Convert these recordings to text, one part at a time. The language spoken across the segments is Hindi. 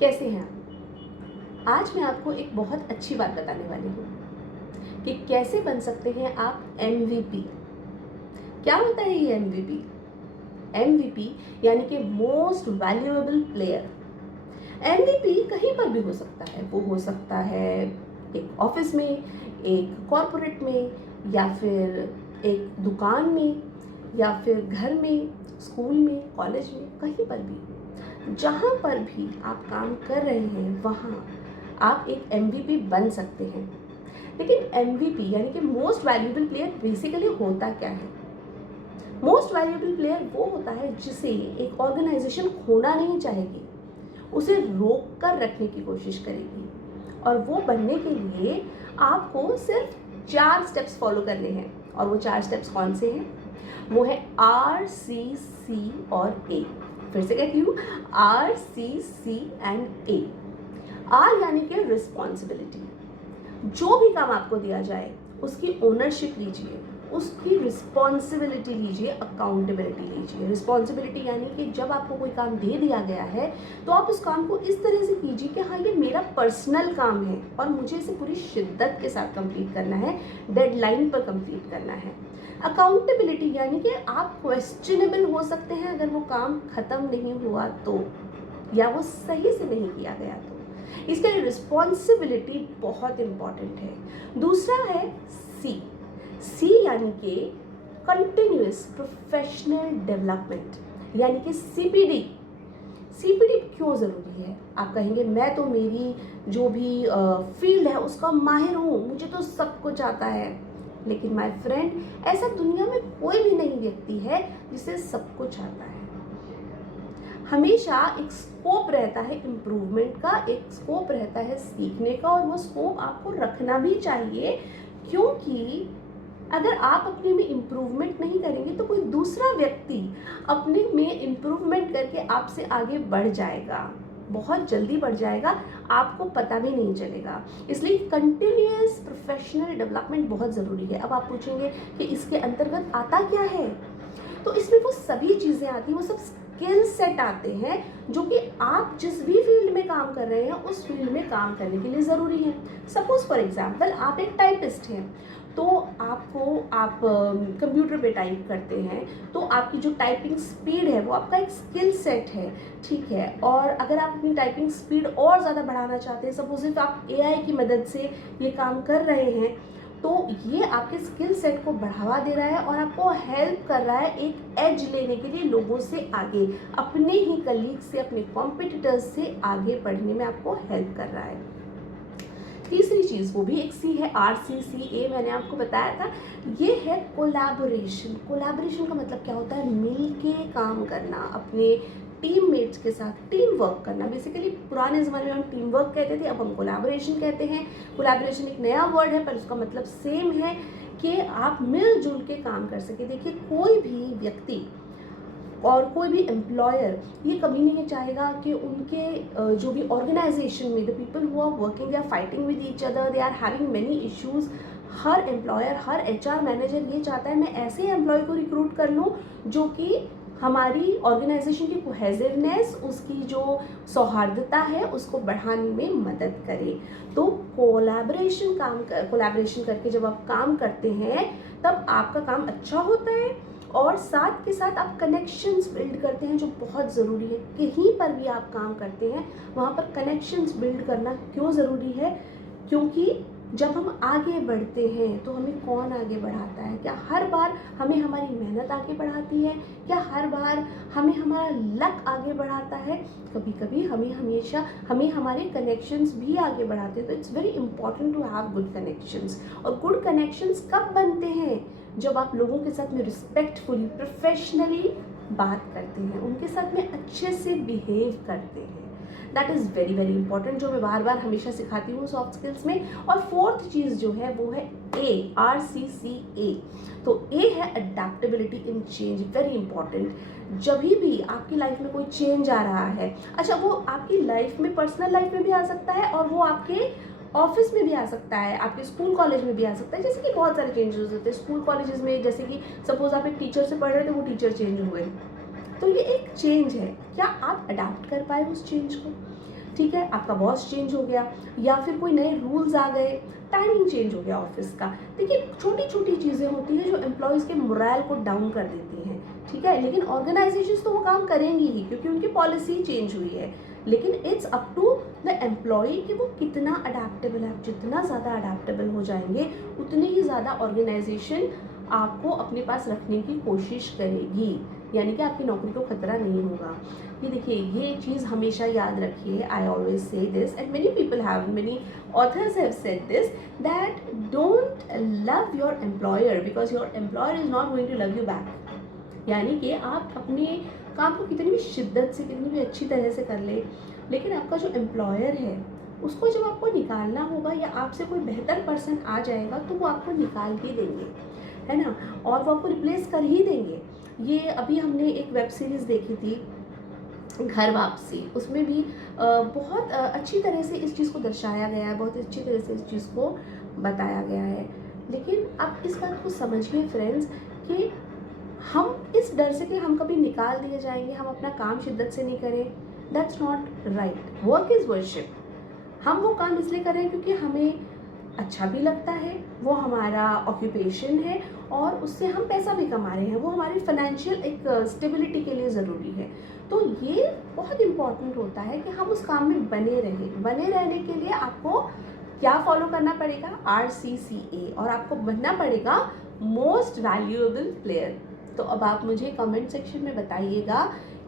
कैसे हैं आप? आज मैं आपको एक बहुत अच्छी बात बताने वाली हूँ कि कैसे बन सकते हैं आप एमवीपी। क्या होता है ये एमवीपी? एमवीपी यानी कि मोस्ट वैल्यूएबल प्लेयर। एमवीपी कहीं पर भी हो सकता है। वो हो सकता है एक ऑफिस में, एक कॉरपोरेट में, या फिर एक दुकान में, या फिर घर में, स्कूल में, कॉलेज में, कहीं पर भी। जहाँ पर भी आप काम कर रहे हैं वहाँ आप एक एमवीपी बन सकते हैं। लेकिन एमवीपी यानी कि मोस्ट वैल्यूएबल प्लेयर बेसिकली होता क्या है? मोस्ट वैल्यूएबल प्लेयर वो होता है जिसे एक ऑर्गेनाइजेशन खोना नहीं चाहेगी, उसे रोक कर रखने की कोशिश करेगी। और वो बनने के लिए आपको सिर्फ 4 स्टेप्स फॉलो करने हैं। और वो 4 स्टेप्स कौन से हैं? वो है आर, सी, सी और ए। फिर से कहती हूँ, R, C and A. R यानी कि रिस्पॉन्सिबिलिटी। जो भी काम आपको दिया जाए उसकी ओनरशिप लीजिए, उसकी रिस्पॉन्सिबिलिटी लीजिए, अकाउंटेबिलिटी लीजिए। रिस्पॉन्सिबिलिटी यानी कि जब आपको कोई काम दे दिया गया है तो आप उस काम को इस तरह से कीजिए कि हाँ, ये मेरा पर्सनल काम है और मुझे इसे पूरी शिद्दत के साथ कंप्लीट करना है, डेडलाइन पर कंप्लीट करना है। अकाउंटेबिलिटी यानी कि आप क्वेश्चनेबल हो सकते हैं अगर वो काम खत्म नहीं हुआ तो, या वो सही से नहीं किया गया तो। इसके लिए रिस्पॉन्सिबिलिटी बहुत इंपॉर्टेंट है। दूसरा है सी। सी यानी कि कंटिन्यूअस प्रोफेशनल डेवलपमेंट यानी कि सीपीडी। सीपीडी क्यों ज़रूरी है? आप कहेंगे मैं तो मेरी जो भी फील्ड है उसका माहिर हूँ, मुझे तो सब कुछ आता है। लेकिन माय फ्रेंड, ऐसा दुनिया में कोई भी नहीं व्यक्ति है जिसे सब कुछ आता है। हमेशा एक स्कोप रहता है इम्प्रूवमेंट का, एक स्कोप रहता है सीखने का, और वो स्कोप आपको रखना भी चाहिए। क्योंकि अगर आप अपने में इम्प्रूवमेंट नहीं करेंगे तो कोई दूसरा व्यक्ति अपने में इम्प्रूवमेंट करके आपसे आगे बढ़ जाएगा, बहुत जल्दी बढ़ जाएगा, आपको पता भी नहीं चलेगा। इसलिए कंटिन्यूअस प्रोफेशनल डेवलपमेंट बहुत ज़रूरी है। अब आप पूछेंगे कि इसके अंतर्गत आता क्या है? तो इसमें वो सभी चीज़ें आती हैं, वो सब स्किल सेट आते हैं जो कि आप जिस भी फील्ड में काम कर रहे हैं उस फील्ड में काम करने के लिए ज़रूरी है। सपोज फॉर एग्जांपल आप एक टाइपिस्ट हैं, तो आप कंप्यूटर पे टाइप करते हैं, तो आपकी जो टाइपिंग स्पीड है वो आपका एक स्किल सेट है, ठीक है। और अगर आप अपनी टाइपिंग स्पीड और ज़्यादा बढ़ाना चाहते हैं, सपोज इफ आप एआई की मदद से ये काम कर रहे हैं, तो ये आपके स्किल सेट को बढ़ावा दे रहा है और आपको हेल्प कर रहा है एक एज लेने के लिए लोगों से आगे, अपने ही कलीग से, अपने कॉम्पिटिटर्स से आगे बढ़ने में आपको हेल्प कर रहा है। तीसरी चीज़ वो भी एक सी है, RCCA मैंने आपको बताया था, ये है कोलैबोरेशन। कोलैबोरेशन का मतलब क्या होता है? मिल के काम करना, अपने टीममेट्स के साथ टीम वर्क करना। बेसिकली पुराने ज़माने में हम टीम वर्क कहते थे, अब हम कोलैबोरेशन कहते हैं। कोलैबोरेशन एक नया वर्ड है पर उसका मतलब सेम है कि आप मिलजुल के काम कर सके। देखिए, कोई भी व्यक्ति और कोई भी एम्प्लॉयर ये कभी नहीं चाहेगा कि उनके जो भी ऑर्गेनाइजेशन में the people who are working they are fighting with each other, they are having many issues. हर एम्प्लॉयर, हर HR मैनेजर ये चाहता है मैं ऐसे एम्प्लॉय को रिक्रूट कर लूँ जो कि हमारी ऑर्गेनाइजेशन की कोहेसिवनेस, उसकी जो सौहार्दता है उसको बढ़ाने में मदद करे। तो कोलैबोरेशन करके जब आप काम करते हैं तब आपका काम अच्छा होता है, और साथ के साथ आप कनेक्शंस बिल्ड करते हैं जो बहुत ज़रूरी है। कहीं पर भी आप काम करते हैं वहाँ पर कनेक्शंस बिल्ड करना क्यों ज़रूरी है? क्योंकि जब हम आगे बढ़ते हैं तो हमें कौन आगे बढ़ाता है? क्या हर बार हमें हमारी मेहनत आगे बढ़ाती है? क्या हर बार हमें हमारा लक आगे बढ़ाता है? कभी कभी हमें हमारे कनेक्शंस भी आगे बढ़ाते हैं। तो it's very important to have good connections. और गुड कनेक्शंस कब बनते हैं? जब आप लोगों के साथ में रिस्पेक्टफुली, प्रोफेशनली बात करते हैं, उनके साथ में अच्छे से बिहेव करते हैं। That is very very important, जो मैं बार बार हमेशा सिखाती हूँ सॉफ्ट स्किल्स में। और फोर्थ चीज़ जो है वो है ए, RCCA। तो ए है अडेप्टेबिलिटी इन चेंज, वेरी इंपॉर्टेंट। जब भी आपकी लाइफ में कोई चेंज आ रहा है, अच्छा वो आपकी लाइफ में, पर्सनल लाइफ में भी आ सकता है और वो आपके ऑफिस में भी आ सकता है, आपके स्कूल कॉलेज में भी आ सकता है। जैसे कि बहुत सारे चेंजेस होते हैं स्कूल कॉलेजेस में, जैसे कि सपोज आप एक टीचर से पढ़ रहे थे, वो टीचर चेंज हुए, तो ये एक चेंज है। क्या आप अडाप्ट कर पाए उस चेंज को? ठीक है, आपका बॉस चेंज हो गया या फिर कोई नए रूल्स आ गए, टाइमिंग चेंज हो गया ऑफिस का। देखिए छोटी छोटी चीज़ें होती हैं जो एम्प्लॉयज़ के मोरल को डाउन कर देती हैं, ठीक है, लेकिन ऑर्गेनाइजेशंस तो वो काम करेंगी ही क्योंकि उनकी पॉलिसी चेंज हुई है। लेकिन it's up to the employee कि वो कितना अडेप्टेबल है। आप जितना ज़्यादा अडेप्टेबल हो जाएंगे उतनी ही ज़्यादा ऑर्गेनाइजेशन आपको अपने पास रखने की कोशिश करेगी, यानी कि आपकी नौकरी को खतरा नहीं होगा। ये देखिए ये चीज़ हमेशा याद रखिए, I always say this and many people have, many authors have said this, that don't love your employer because your employer is not going to love you back. यानी कि आप अपने काम को कितनी भी शिद्दत से, कितनी भी अच्छी तरह से कर ले, लेकिन आपका जो एम्प्लॉयर है उसको जब आपको निकालना होगा या आपसे कोई बेहतर पर्सन आ जाएगा तो वो आपको निकाल ही देंगे, है ना, और वो आपको रिप्लेस कर ही देंगे। ये अभी हमने एक वेब सीरीज़ देखी थी घर वापसी, उसमें भी बहुत अच्छी तरह से इस चीज़ को दर्शाया गया है, बहुत अच्छी तरह से इस चीज़ को बताया गया है। लेकिन आप इस बात को समझिए फ्रेंड्स कि हम इस डर से कि हम कभी निकाल दिए जाएंगे, हम अपना काम शिद्दत से नहीं करें, that's not right. Work is worship. हम वो काम इसलिए कर रहे हैं क्योंकि हमें अच्छा भी लगता है, वो हमारा ऑक्यूपेशन है और उससे हम पैसा भी कमा रहे हैं, वो हमारी फाइनेंशियल एक स्टेबिलिटी के लिए ज़रूरी है। तो ये बहुत इम्पॉर्टेंट होता है कि हम उस काम में बने रहें। बने रहने के लिए आपको क्या फॉलो करना पड़ेगा, RCCA, और आपको बनना पड़ेगा मोस्ट वैल्यूएबल प्लेयर। तो अब आप मुझे कमेंट सेक्शन में बताइएगा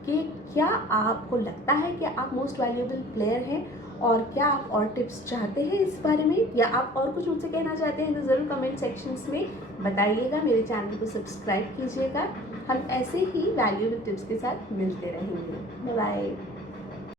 कि क्या आपको लगता है कि आप मोस्ट वैल्यूएबल प्लेयर हैं, और क्या आप और टिप्स चाहते हैं इस बारे में, या आप और कुछ मुझसे कहना चाहते हैं तो ज़रूर कमेंट सेक्शंस में बताइएगा। मेरे चैनल को सब्सक्राइब कीजिएगा। हम ऐसे ही वैल्यूएबल टिप्स के साथ मिलते रहेंगे। Bye bye.